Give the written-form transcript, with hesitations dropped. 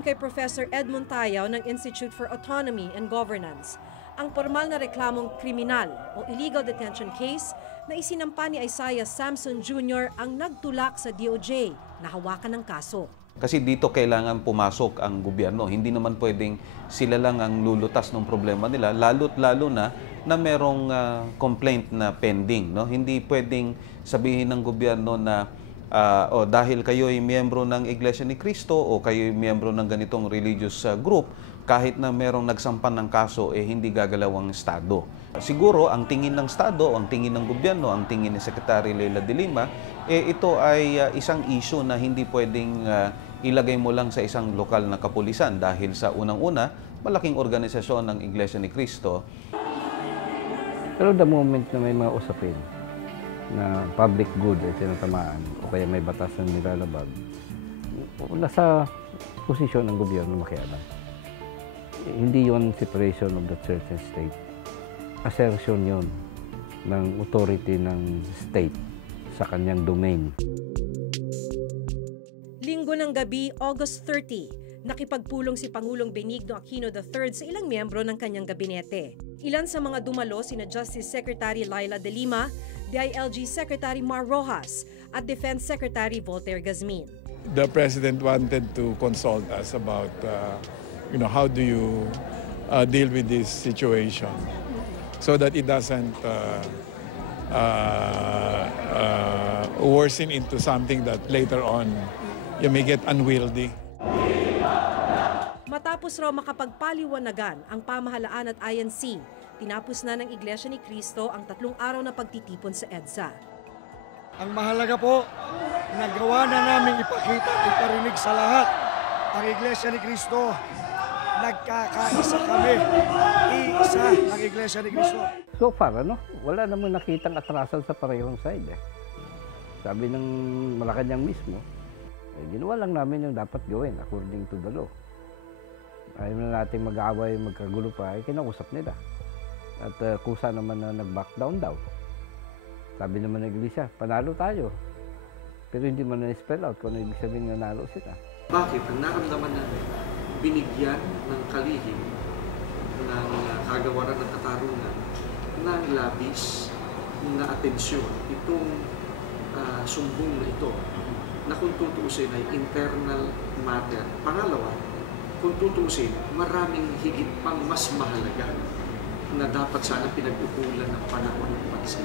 Ayon kay Professor Edmund Tayaw ng Institute for Autonomy and Governance, ang formal na reklamong kriminal o illegal detention case na isinampa ni Isaiah Samson Jr. ang nagtulak sa DOJ na hawakan ng kaso. Kasi dito kailangan pumasok ang gobyerno. Hindi naman pwedeng sila lang ang lulutas ng problema nila, lalo't lalo na merong complaint na pending. No? Hindi pwedeng sabihin ng gobyerno na dahil kayo ay miyembro ng Iglesia ni Cristo o kayo ay miyembro ng ganitong religious group, kahit na merong nagsampan ng kaso, hindi gagalaw ang Estado. Siguro, ang tingin ng Estado, ang tingin ng gobyerno, ang tingin ni Secretary Leila de Lima, ito ay isang issue na hindi pwedeng ilagay mo lang sa isang lokal na kapulisan dahil sa unang-una, malaking organisasyon ng Iglesia ni Cristo. Pero the moment na may mga usapin na public good ay tinatamaan o kaya may batas na nilalabag, nasa posisyon ng gobyerno makialam. Hindi yon separation of the church and state. Assertion yon ng authority ng state sa kanyang domain. Linggo ng gabi, August 30, nakipagpulong si Pangulong Benigno Aquino III sa ilang miyembro ng kanyang gabinete. Ilan sa mga dumalo sina Justice Secretary Leila de Lima, DILG Secretary Mar Rojas at Defense Secretary Voltaire Gazmin. The President wanted to consult us about how do you deal with this situation so that it doesn't worsen into something that later on you may get unwieldy. Matapos raw makapagpaliwanagan ang pamahalaan at INC, tinapos na ng Iglesia ni Cristo ang 3 araw na pagtitipon sa EDSA. Ang mahalaga po, nagawa na namin ipakita at iparinig sa lahat ang Iglesia ni Cristo. Nagkakaisa kami, iisa ng Iglesia ni Cristo. So far, wala naman nakitang atrasan sa parehong side. Sabi ng Malacanang mismo, ginawa lang namin yung dapat gawin according to the law. Ayaw na natin mag-aaway, magkagulo pa, kinausap nila. At kusa naman na nag-back down daw. Sabi naman ng Iglesia, panalo tayo. Pero hindi man na-spell out kung ano ibig sabihin na nanalo sila. Bakit? Ang naramdaman namin, binigyan ng kalihim ng kagawaran ng katarungan ng labis na atensyon itong sumbong na ito na kung tutuusin ay internal matter. Pangalawa, kung tutuusin, maraming higit pang mas mahalaga na dapat sana pinag-ukulan ng panahon ng bansa.